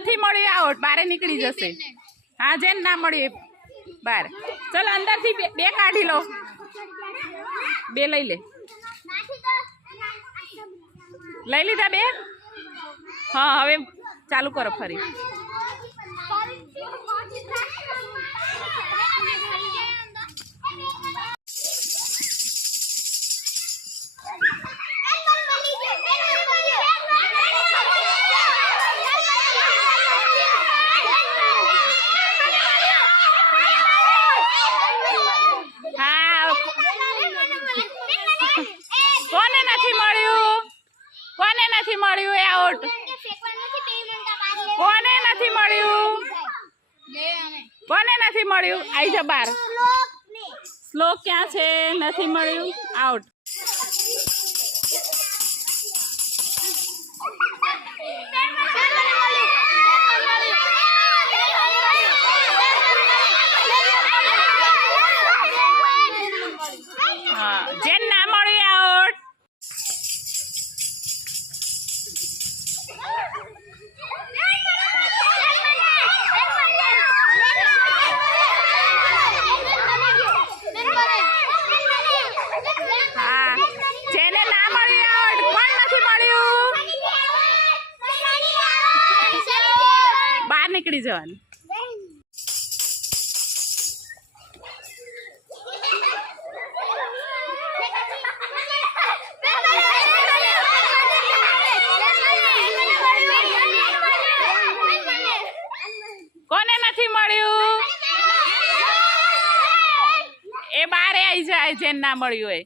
નથી મળ્યું આઉટ બારે નીકળી જશે. હા જેને ના મળ્યું બાર. ચલો અંદરથી બે બે કાઢી લો. બે લઈ લે. લઈ લીધા બે? હા હવે ચાલુ કરો ફરી. હા કોને નથી મળ્યું? કોને નથી મળ્યું એ આઉટ કોને નથી મળ્યું? કોને નથી મળ્યું? આઈ જા બાર. શ્લોક ક્યાં છે? નથી મળ્યું? આઉટ નીકળી જવાનું. કોને નથી મળ્યું? એ બારે આવી જાય જેને ના મળ્યું હોય.